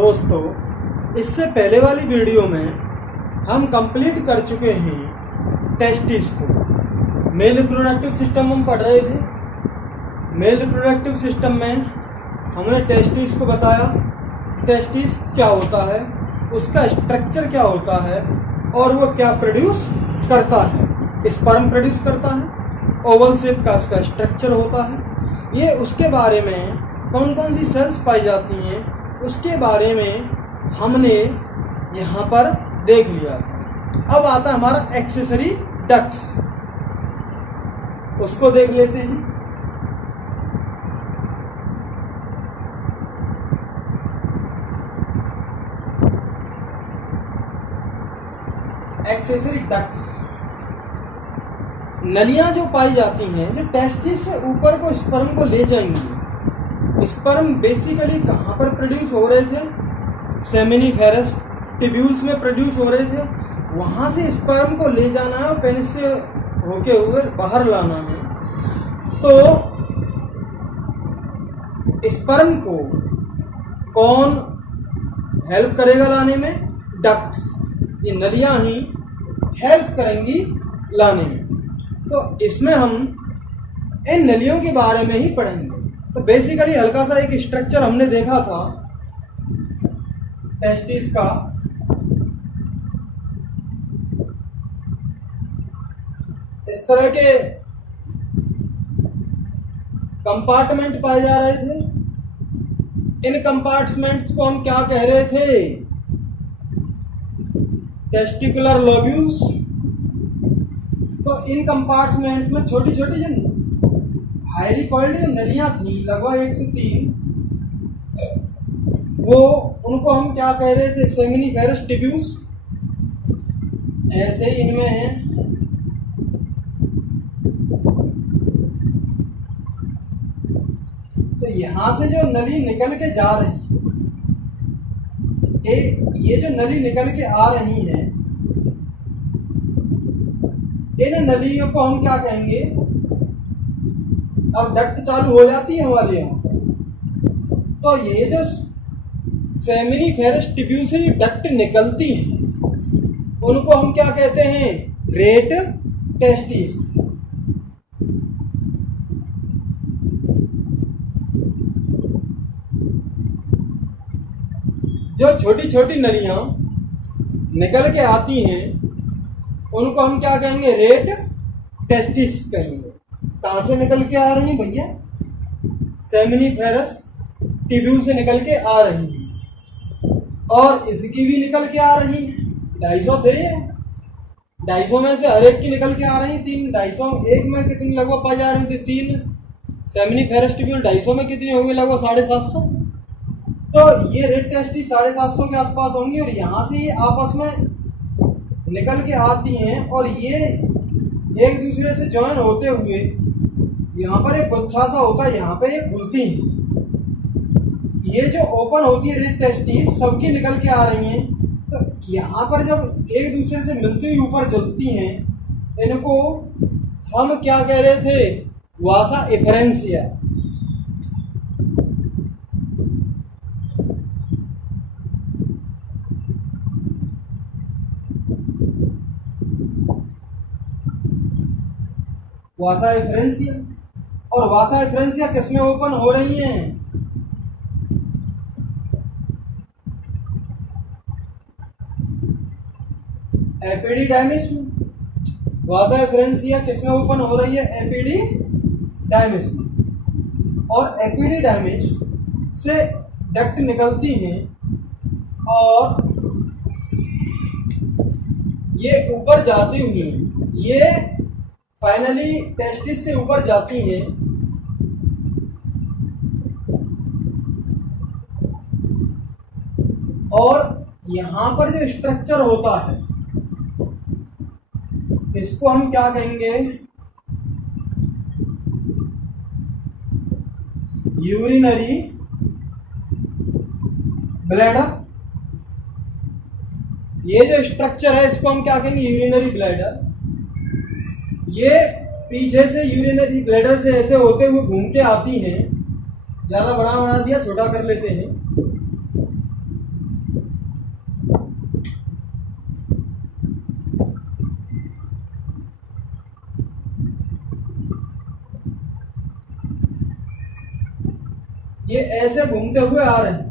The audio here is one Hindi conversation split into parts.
दोस्तों, इससे पहले वाली वीडियो में हम कंप्लीट कर चुके हैं टेस्टिस को। मेल रिप्रोडक्टिव सिस्टम हम पढ़ रहे थे। मेल रिप्रोडक्टिव सिस्टम में हमने टेस्टिस को बताया, टेस्टिस क्या होता है, उसका स्ट्रक्चर क्या होता है और वो क्या प्रोड्यूस करता है। स्पर्म प्रोड्यूस करता है, ओवल शेप का उसका स्ट्रक्चर होता है। ये उसके बारे में कौन कौन सी सेल्स पाई जाती हैं उसके बारे में हमने यहाँ पर देख लिया। अब आता है हमारा एक्सेसरी डक्ट्स, उसको देख लेते हैं। एक्सेसरी डक्ट्स नलियां जो पाई जाती हैं जो टेस्टिस से ऊपर को स्पर्म को ले जाएंगी। स्पर्म बेसिकली कहाँ पर प्रोड्यूस हो रहे थे? सेमिनिफेरस टिब्यूल्स में प्रोड्यूस हो रहे थे। वहां से स्पर्म को ले जाना है और पेनिस से होके हुए बाहर लाना है। तो स्पर्म को कौन हेल्प करेगा लाने में? डक्ट्स, ये नलियां ही हेल्प करेंगी लाने में। तो इसमें हम इन नलियों के बारे में ही पढ़ेंगे। तो बेसिकली हल्का सा एक स्ट्रक्चर हमने देखा था टेस्टिस का। इस तरह के कंपार्टमेंट पाए जा रहे थे। इन कंपार्टमेंट्स को हम क्या कह रहे थे? Testicular lobules. तो इन कंपार्टमेंट्स में छोटी छोटी जो हाईली कॉइल्ड नलियां थी, लगभग 103, वो उनको हम क्या कह रहे थे? Seminiferous tubules. ऐसे ही इनमें है तो यहां से जो नली निकल के जा रही है, ये जो नली निकल के आ रही है, इन नलियों को हम क्या कहेंगे? अब डक्ट चालू हो जाती है हमारे यहाँ। तो ये जो सेमिनिफेरस टिब्यूल से डक्ट निकलती है उनको हम क्या कहते हैं? Rate testis. जो छोटी छोटी नलियां निकल के आती हैं उनको हम क्या कहेंगे? रेट टेस्टिस कहेंगे। कहां से निकल के आ रही हैं भैया? सेमिनिफेरस टिब्यूल से निकल के आ रही हैं। और इसकी भी निकल के आ रही है। 250 थे, 250 में से हर एक की निकल के आ रही। 250 एक में कितनी लगभग पाई जा रही थी? 3 सेमिनिफेरस टिब्यूल 250 में कितनी होगी? लगभग 750। तो ये रेट टेस्टिस 750 के आसपास होंगी। और यहाँ से ये आपस में निकल के आती हैं और ये एक दूसरे से ज्वाइन होते हुए यहाँ पर एक गुच्छा सा होता है, यहाँ पे ये खुलती हैं। ये जो ओपन होती है रेट टेस्टिस सबकी निकल के आ रही हैं। तो यहाँ पर जब एक दूसरे से मिलती हुई ऊपर चलती हैं, इनको हम क्या कह रहे थे? वासा एफरेंसिया। वासा एफरेंसिया। और वासा एफरेंसिया किसमें ओपन हो रही हैं? एपिडिडाइमिस में। वासा एफरेंसिया किसमें ओपन हो रही है? एपिडिडाइमिस में। और एपिडिडाइमिस से डक्ट निकलती हैं और ये ऊपर जाती हुई ये फाइनली टेस्टिस से ऊपर जाती हैं। और यहां पर जो स्ट्रक्चर होता है इसको हम क्या कहेंगे? Urinary bladder. ये जो स्ट्रक्चर है इसको हम क्या कहेंगे? Urinary bladder. ये पीछे से यूरिनरी ब्लैडर से ऐसे होते हुए घूम के आती हैं। ज्यादा बड़ा बना दिया, छोटा कर लेते हैं। ये ऐसे घूमते हुए आ रहे हैं।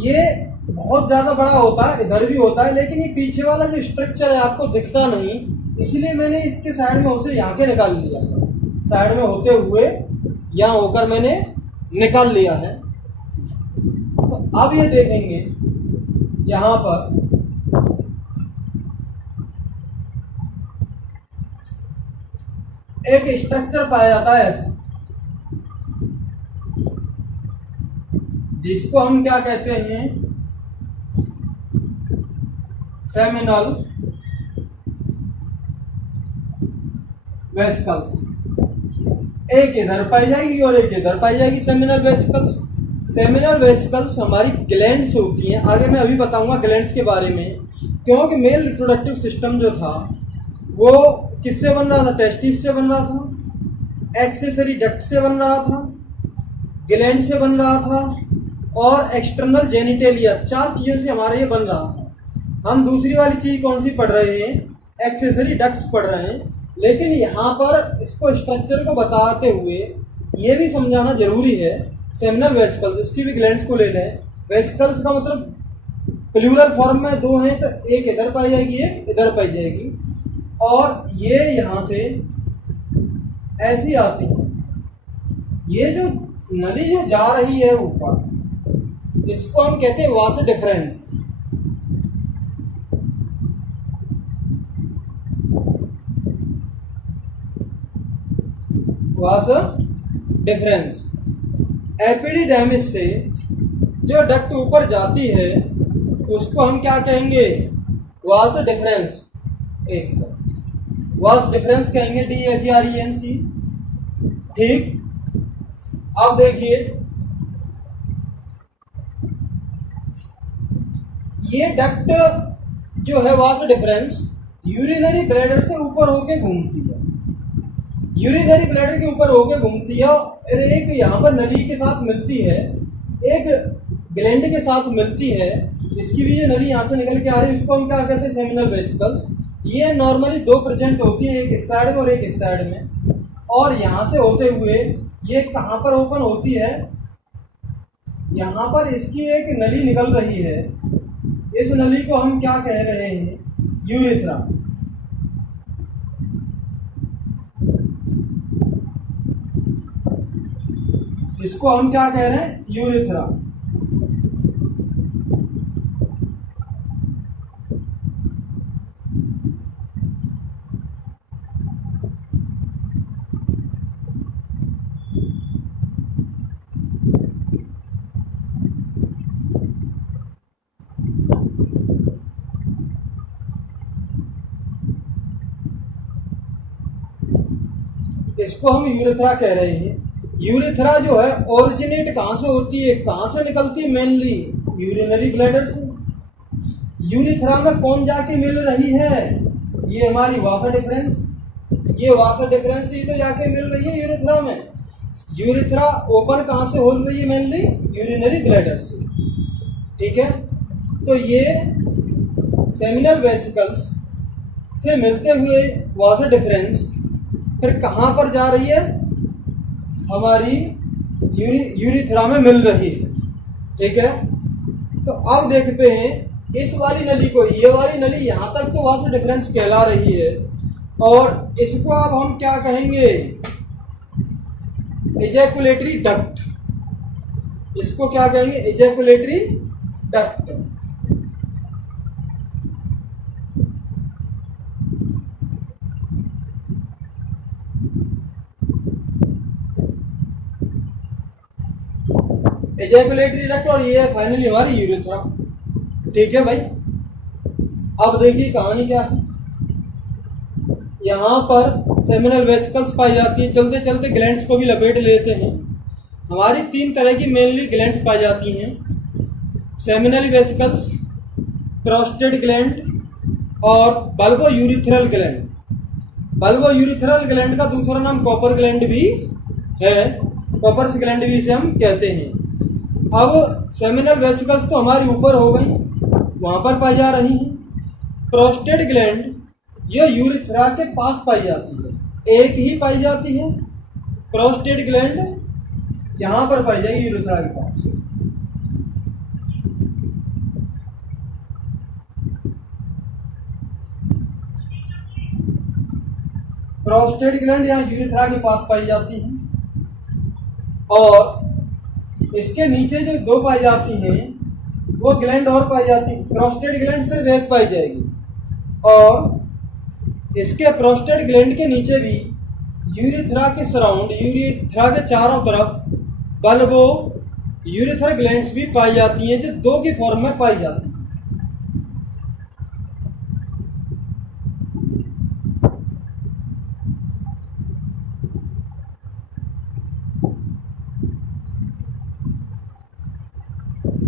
ये बहुत ज्यादा बड़ा होता है, इधर भी होता है, लेकिन ये पीछे वाला जो स्ट्रक्चर है आपको दिखता नहीं, इसलिए मैंने इसके साइड में उसे यहाँ के निकाल लिया, साइड में होते हुए यहाँ होकर मैंने निकाल लिया है। तो अब ये देखेंगे यहाँ पर एक स्ट्रक्चर पाया जाता है ऐसा, जिसको हम क्या कहते हैं, सेमिनल वेसिकल्स। एक इधर पाई जाएगी और एक इधर पाई जाएगी, सेमिनल वेसिकल्स। सेमिनल वेसिकल्स हमारी ग्लैंड्स होती हैं, आगे मैं अभी बताऊंगा ग्लैंड्स के बारे में। क्योंकि मेल रिप्रोडक्टिव सिस्टम जो था वो किससे बन रहा था, टेस्टिस से बन रहा था, एक्सेसरी डक्ट से बन रहा था, ग्लैंड से बन रहा था और एक्सटर्नल जेनिटेलिया, 4 चीजों से हमारा ये बन रहा था। हम दूसरी वाली चीज कौन सी पढ़ रहे हैं, एक्सेसरी डक्ट्स पढ़ रहे हैं। लेकिन यहाँ पर इसको स्ट्रक्चर को बताते हुए ये भी समझाना जरूरी है, सेमिनल वेसिकल्स, इसकी भी ग्लैंड्स को ले लें। वेसिकल्स का मतलब प्लूरल फॉर्म में 2 हैं, तो एक इधर पाई जाएगी, एक इधर पाई जाएगी, और ये यहाँ से ऐसी आती है। ये जो नली जो जा रही है ऊपर, इसको हम कहते हैं वास डिफरेंस। वास डिफरेंस एपिडिडर्मिस से जो डक्ट ऊपर जाती है उसको हम क्या कहेंगे, वास डिफरेंस। एक वास डिफरेंस कहेंगे, DFRENC। ठीक, अब देखिए ये डक्ट जो है वास डिफरेंस यूरिनरी ब्लैडर से ऊपर होके घूमती है, यूरिनरी ब्लैडर के ऊपर होके घूमती है और एक यहाँ पर नली के साथ मिलती है, एक ग्लैंड के साथ मिलती है। इसकी भी ये नली यहाँ से निकल के आ रही है, इसको हम क्या कहते हैं, सेमिनल वेसिकल्स। ये नॉर्मली 2 प्रेजेंट होती है, एक इस साइड में और एक इस साइड में। और यहाँ से होते हुए ये कहाँ पर ओपन होती है, यहाँ पर इसकी एक नली निकल रही है। इस नली को हम क्या कह रहे हैं, यूरेथ्रा। इसको हम क्या कह रहे हैं, यूरेथ्रा। इसको हम यूरेथ्रा कह रहे हैं। यूरेथ्रा जो है ओरिजिनेट कहाँ से होती है, कहाँ से निकलती है, मेनली यूरिनरी ब्लैडर से। यूरेथ्रा में कौन जाके मिल रही है, ये हमारी वासा डिफरेंस। ये वासा डिफरेंस ही तो जाके मिल रही है यूरेथ्रा में। यूरेथ्रा ओपन कहाँ से हो रही है, मेनली यूरिनरी ब्लैडर से। ठीक है, तो ये सेमिनल वेसिकल्स से मिलते हुए वासा डिफरेंस फिर कहाँ पर जा रही है, हमारी यूरेथ्रा में मिल रही है। ठीक है, तो अब देखते हैं इस वाली नली को, ये वाली नली यहाँ तक तो वास डिफरेंस कहला रही है, और इसको अब हम क्या कहेंगे, एजैकुलेटरी डक्ट। इसको क्या कहेंगे, एजैकुलेटरी डक्ट। एजैकुलेटरी डक्ट, और ये है फाइनली हमारी यूरेथ्रा। ठीक है भाई, अब देखिए कहानी क्या है। यहाँ पर सेमिनल वेसिकल्स पाई जाती है। चलते चलते ग्लैंड्स को भी लपेट लेते हैं। हमारी 3 तरह की मेनली ग्लैंड्स पाई जाती हैं, सेमिनल वेसिकल्स, प्रोस्टेट ग्लैंड और bulbo urethral gland. Bulbo urethral gland का दूसरा नाम कॉपर ग्लैंड भी है, कॉपर्स ग्लैंड भी इसे हम कहते हैं। अब सेमिनल वेसिकल्स तो हमारी ऊपर हो गई, वहां पर पाई जा रही हैं। प्रोस्टेट ग्लैंड ये यूरिथ्रा के पास पाई जाती है, एक ही पाई जाती है प्रोस्टेट ग्लैंड, यहां पर पाई जाएगी यूरेथ्रा के पास। प्रोस्टेट ग्लैंड यहाँ यूरेथ्रा के पास पाई जाती है, और इसके नीचे जो दो पाई जाती हैं वो ग्लैंड और पाई जाती है। प्रोस्टेट ग्लैंड सिर्फ एक पाई जाएगी, और इसके प्रोस्टेट ग्लैंड के नीचे भी यूरेथ्रा के सराउंड, यूरेथ्रा के चारों तरफ बल्बो यूरेथ्रा ग्लैंड्स भी पाई जाती हैं, जो दो की फॉर्म में पाई जाती हैं।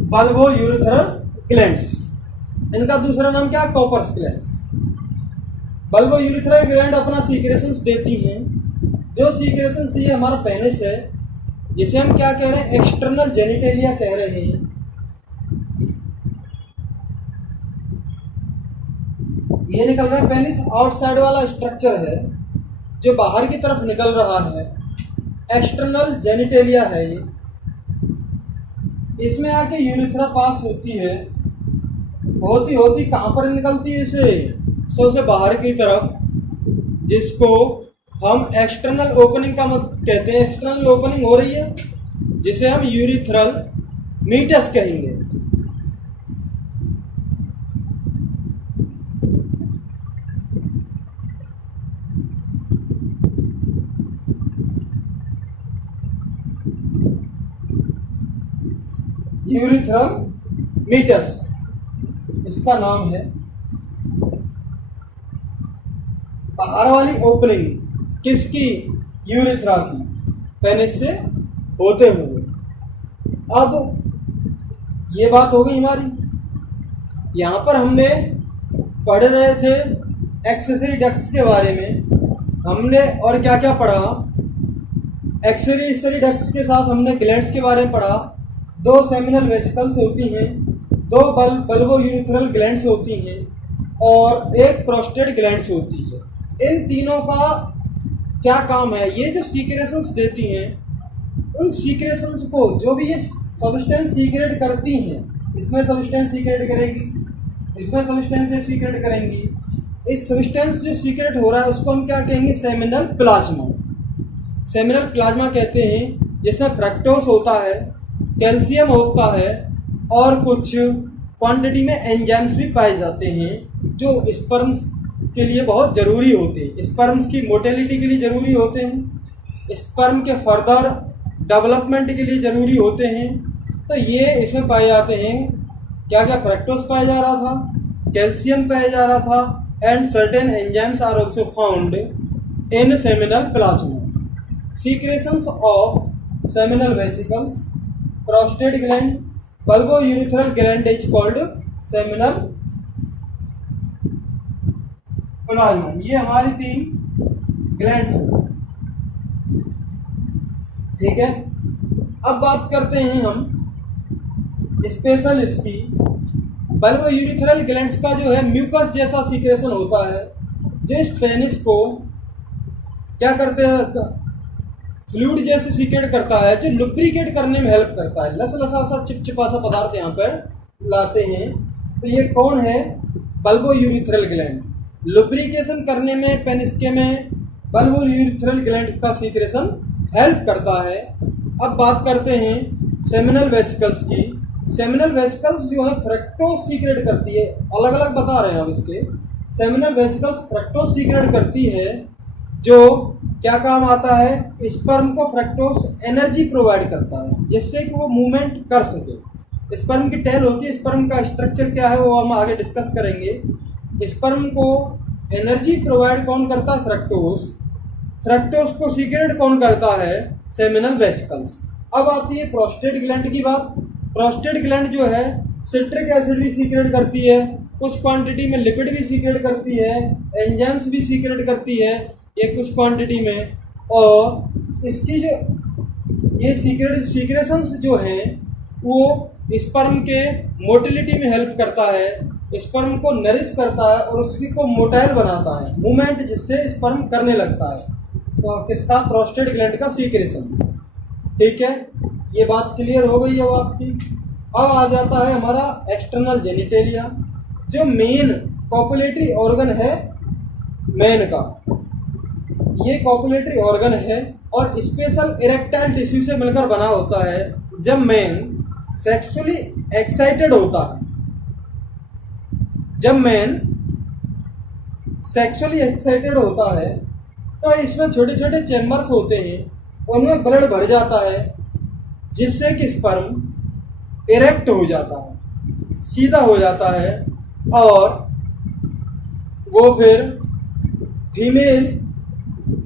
बल्बो यूरेथ्रल ग्लैंड्स, इनका दूसरा नाम क्या है? Cowper's glands. Bulbourethral gland अपना सीक्रेशंस देती हैं। जो सीक्रेशंस ये हमारा पेनिस है, जिसे हम क्या कह रहे हैं? एक्सटर्नल जेनिटेलिया कह रहे हैं। ये निकल रहा है पेनिस, आउटसाइड वाला स्ट्रक्चर है जो बाहर की तरफ निकल रहा है, एक्सटर्नल जेनिटेलिया है ये। इसमें आके यूरेथ्रा पास होती है, होती होती कहाँ पर निकलती है? इसे सबसे बाहर की तरफ, जिसको हम एक्सटर्नल ओपनिंग का मत कहते हैं। एक्सटर्नल ओपनिंग हो रही है, जिसे हम यूरेथ्रल मीटस कहेंगे। यूरेथ्रल मीटस इसका नाम है। बाहर वाली ओपनिंग किसकी? यूरेथ्रा की, पेनिस से होते हुए। अब ये बात हो गई हमारी। यहां पर हमने पढ़ रहे थे एक्सेसरी डक्ट्स के बारे में। हमने और क्या क्या पढ़ा? एक्सेसरी डक्ट्स के साथ हमने ग्लैंड्स के बारे में पढ़ा। दो सेमिनल वेसिकल्स होती हैं, दो बल्बो यूरेथ्रल ग्लैंड्स होती हैं, और एक प्रोस्टेट ग्लैंड्स होती है। इन तीनों का क्या काम है? ये जो सीक्रेशंस देती हैं, उन सीक्रेशंस को जो भी ये सब्सटेंस सीक्रेट करती हैं, इसमें सब्सटेंस सीक्रेट करेगी, इसमें सब्सटेंस सीक्रेट करेंगी। इस सब्सटेंस जो सीक्रेट हो रहा है उसको हम क्या कहेंगे? Seminal plasma. सेमिनल प्लाज्मा कहते हैं, जिसमें फ्रक्टोज होता है, कैल्शियम होता है, और कुछ क्वांटिटी में एंजाइम्स भी पाए जाते हैं, जो स्पर्म्स के लिए बहुत ज़रूरी होते हैं, स्पर्म्स की मोटेलिटी के लिए ज़रूरी होते हैं, स्पर्म के फर्दर डेवलपमेंट के लिए ज़रूरी होते हैं। तो ये इसमें पाए जाते हैं। क्या क्या? फ्रक्टोज पाया जा रहा था, कैल्शियम पाया जा रहा था, and certain enzymes are also found in seminal plasma. Secretions of seminal vesicles, prostate gland, bulbourethral gland is called seminal plasma. ये हमारी तीन ग्लैंड्स हैं, ठीक है। अब बात करते हैं हम स्पेशल इसकी। बल्बो यूरेथ्रल ग्लैंड्स का जो है म्यूकस जैसा सीक्रेशन होता है, जो इस पेनिस को क्या करते हैं? फ्लूइड जैसे सीक्रेट करता है, जो लुब्रिकेट करने में हेल्प करता है। लसलसा सा चिपचिपा सा पदार्थ यहाँ पर लाते हैं। तो ये कौन है? Bulbo urethral gland. लुब्रिकेशन करने में पेनिस के में बल्बो यूरेथ्रल ग्लैंड का सीक्रेशन हेल्प करता है। अब बात करते हैं सेमिनल वेसिकल्स की। सेमिनल वेसिकल्स जो है फ्रक्टोज सीक्रेट करती है, अलग अलग बता रहे हैं हम इसके। सेमिनल वेसिकल्स फ्रक्टोज सीक्रेट करती है, जो क्या काम आता है? स्पर्म को फ्रक्टोज एनर्जी प्रोवाइड करता है, जिससे कि वो मूवमेंट कर सके। स्पर्म की टेल होती है, स्पर्म का स्ट्रक्चर क्या है वो हम आगे डिस्कस करेंगे। स्पर्म को एनर्जी प्रोवाइड कौन करता है? फ्रक्टोज। फ्रक्टोज को सीक्रेट कौन करता है? Seminal vesicles. अब आती है प्रोस्टेट ग्लैंड की बात। प्रोस्टेट ग्लैंड जो है सिट्रिक एसिड भी सीक्रेट करती है, कुछ क्वांटिटी में लिपिड भी सीक्रेट करती है, एंजाइम्स भी सीक्रेट करती है ये कुछ क्वांटिटी में। और इसकी जो ये सीक्रेशंस जो हैं वो स्पर्म के मोटिलिटी में हेल्प करता है, स्पर्म को नरिश करता है और उसकी को मोटाइल बनाता है, मूवमेंट जिससे स्पर्म करने लगता है। तो किसका? प्रोस्टेट ग्लैंड का सीक्रेशंस, ठीक है। ये बात क्लियर हो गई अब आपकी। अब आ जाता है हमारा एक्सटर्नल जेनिटेलिया, जो मेन कॉपुलेटरी ऑर्गन है मैन का। ये कॉपुलेटरी ऑर्गन है और स्पेशल इरेक्टाइल टिश्यू से मिलकर बना होता है। जब मैन सेक्सुअली एक्साइटेड होता है, जब मैन सेक्सुअली एक्साइटेड होता है तो इसमें छोटे छोटे चैम्बर्स होते हैं, उनमें ब्लड भर जाता है, जिससे कि स्पर्म इरेक्ट हो जाता है, सीधा हो जाता है, और वो फिर फीमेल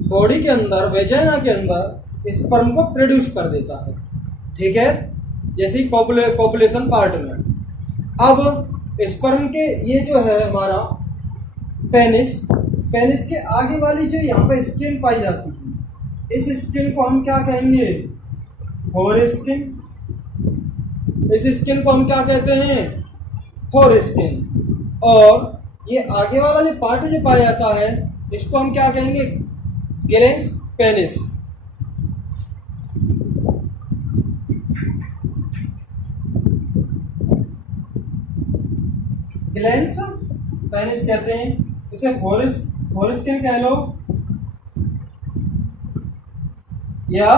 बॉडी के अंदर, वेजाइना के अंदर स्पर्म को प्रोड्यूस कर देता है। ठीक है, जैसे कॉपुलेशन पार्ट में। अब स्पर्म के ये जो है हमारा पेनिस, पेनिस के आगे वाली जो यहाँ पे स्किन पाई जाती है, इस स्किन को हम क्या कहेंगे? Four skin. इस स्किन को हम क्या कहते हैं? Four skin. और ये आगे वाला जो पार्ट जो पाया जाता है, इसको हम क्या कहेंगे? Glans penis. ग्लैंस पेनिस कहते हैं इसे। फोरस्किन कह लो या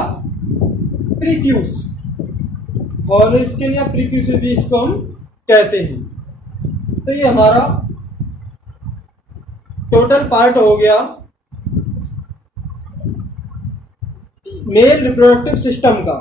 प्रीक्यूस। फोरस्किन या प्रीक्यूस भी इसको हम कहते हैं। तो ये हमारा टोटल पार्ट हो गया मेल रिप्रोडक्टिव सिस्टम का।